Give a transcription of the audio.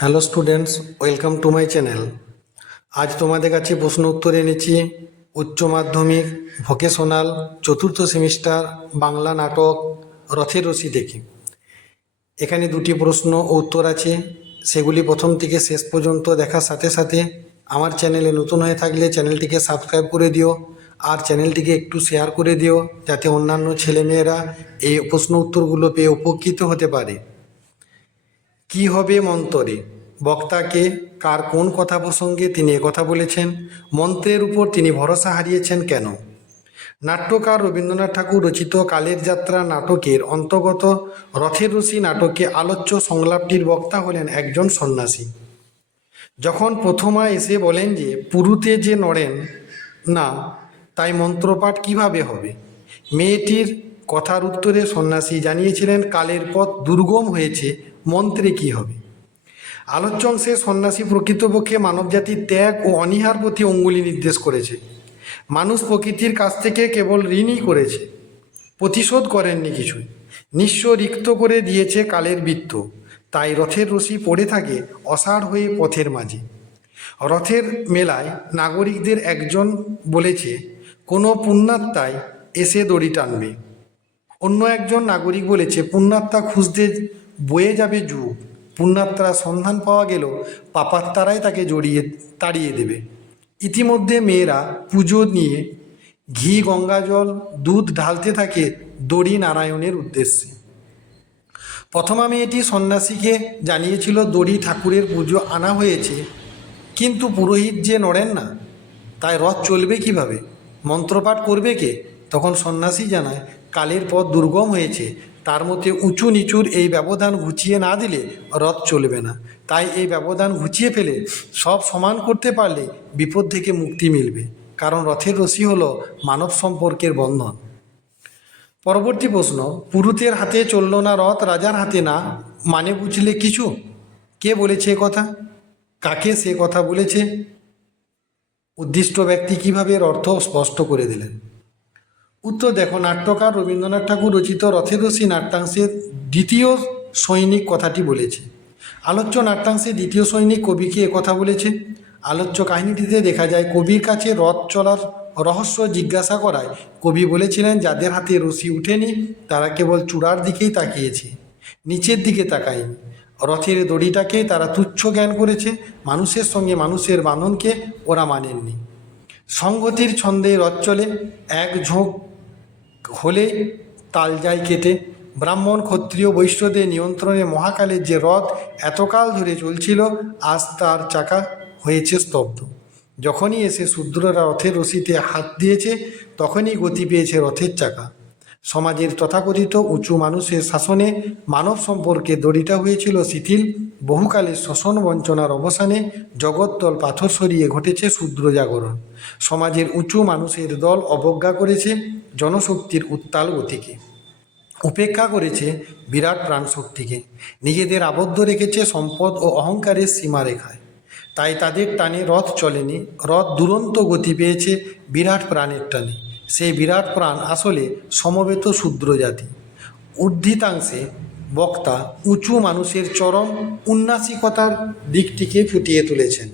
Hello students, welcome to my channel. আজ তোমাদের কাছে প্রশ্ন উত্তর এনেছি উচ্চ মাধ্যমিক ভোকেশনাল চতুর্থ সেমিস্টার বাংলা নাটক রথের রশি থেকে। এখানে দুটি প্রশ্ন ও উত্তর আছে, সেগুলি প্রথম থেকে শেষ পর্যন্ত দেখার সাথে সাথে আমার চ্যানেলে নতুন হয়ে থাকলে চ্যানেলটিকে সাবস্ক্রাইব করে দিও আর চ্যানেলটিকে একটু শেয়ার করে দিও, যাতে অন্যান্য ছেলেমেয়েরা এই প্রশ্ন উত্তরগুলো পেয়ে উপকৃত হতে পারে। কি হবে মন্ত্রে? বক্তাকে কার কোন কথা প্রসঙ্গে তিনি কথা বলেছেন? মন্ত্রের উপর তিনি ভরসা হারিয়েছেন কেন? নাট্যকার রবীন্দ্রনাথ ঠাকুর রচিত কালের যাত্রা নাটকের অন্তর্গত রথের রশি নাটকে আলোচ্য সংলাপটির বক্তা হলেন একজন সন্ন্যাসী। যখন প্রথমা এসে বলেন যে পুরুতে যে নড়েন না, তাই মন্ত্রপাঠ কিভাবে হবে? মেয়েটির কথার উত্তরে সন্ন্যাসী জানিয়েছিলেন কালের পথ দুর্গম হয়েছে, মন্ত্রে কি হবে? আলোচ্য অংশে সন্ন্যাসী প্রকৃতপক্ষে মানবজাতির ত্যাগ ও অনীহার প্রতি অঙ্গুলি নির্দেশ করেছে। মানুষ প্রকৃতির কাছ থেকে কেবল ঋণই করেছে, প্রতিশোধ করেননি কিছুই। নিঃস্ব রিক্ত করে দিয়েছে কালের বৃত্ত, তাই রথের রশি পড়ে থাকে অসাড় হয়ে পথের মাঝে। রথের মেলায় নাগরিকদের একজন বলেছে কোনো পুণ্যাত্মায় এসে দড়ি টানবে। অন্য একজন নাগরিক বলেছে পুণ্যাত্মা খুঁজতে বয়ে যাবে যুগ, পুণ্যাত্মার সন্ধান পাওয়া গেল পাপাত্মারাই তাকে তাড়িয়ে দেবে। ইতিমধ্যে মেয়েরা পুজো নিয়ে ঘি গঙ্গাজল দুধ ঢালতে থাকে দড়ি নারায়ণের উদ্দেশ্যে। প্রথমা মেয়েটি সন্ন্যাসীকে জানিয়েছিল দড়ি ঠাকুরের পুজো আনা হয়েছে, কিন্তু পুরোহিত যে নড়েন না, তাই রথ চলবে কিভাবে? মন্ত্রপাঠ করবে কে? তখন সন্ন্যাসী জানায় কালের পথ দুর্গম হয়েছে, তার মধ্যে উঁচু নিচুর এই ব্যবধান ঘুচিয়ে না দিলে রথ চলবে না। তাই এই ব্যবধান ঘুচিয়ে ফেলে সব সমান করতে পারলে বিপদ থেকে মুক্তি মিলবে, কারণ রথের রশি হলো মানব সম্পর্কের বন্ধন। পরবর্তী প্রশ্ন, পুরুতের হাতে চলল না রথ, রাজার হাতে না, মানে বুঝলে কিছু? কে বলেছে কথা? কাকে সে কথা বলেছে? উদ্দিষ্ট ব্যক্তি কিভাবে এর অর্থ স্পষ্ট করে দিলেন? উত্তর দেখো, নাট্যকার রবীন্দ্রনাথ ঠাকুর রচিত রথের রশি নাট্যাংশের দ্বিতীয় সৈনিক কথাটি বলেছে। আলোচ্য নাট্যাংশে দ্বিতীয় সৈনিক কবিকে একথা বলেছে। আলোচ্য কাহিনীটিতে দেখা যায় কবির কাছে রথ চলার রহস্য জিজ্ঞাসা করায় কবি বলেছিলেন যাদের হাতে রশি উঠেনি তারা কেবল চূড়ার দিকেই তাকিয়েছে, নিচের দিকে তাকায়নি। রথের দড়িটাকে তারা তুচ্ছ জ্ঞান করেছে, মানুষের সঙ্গে মানুষের বাঁধনকে ওরা মানেননি। সংগতির ছন্দে রথ চলে, এক ঝোঁক হলে তাল যায় কেটে। ব্রাহ্মণ ক্ষত্রিয় বৈশ্যদের নিয়ন্ত্রণে মহাকালের যে রথ এতকাল ধরে চলছিল, আজ তার চাকা হয়েছে স্তব্ধ। যখনই এসে শূদ্ররা রথের রশিতে হাত দিয়েছে, তখনই গতি পেয়েছে রথের চাকা। সমাজের তথাকথিত উঁচু মানুষের শাসনে মানব সম্পর্কে দড়িটা হয়েছিল শিথিল। বহুকালের শোষণ বঞ্চনার অবসানে জগত্তল পাথর সরিয়ে ঘটেছে শূদ্র জাগরণ। সমাজের উঁচু মানুষের দল অবজ্ঞা করেছে জনশক্তির উত্তাল গতিকে, উপেক্ষা করেছে বিরাট প্রাণশক্তিকে, নিজেদের আবদ্ধ রেখেছে সম্পদ ও অহংকারের সীমারেখায়। তাই তাদের টানে রথ চলেনি, রথ দুরন্ত গতি পেয়েছে বিরাট প্রাণের টানে। সেই বিরাট প্রাণ আসলে সমবেত শূদ্র জাতি। উদ্ধৃতাংশে বক্তা উঁচু মানুষের চরম উন্নাসিকতার দিকটিকে ফুটিয়ে তুলেছেন।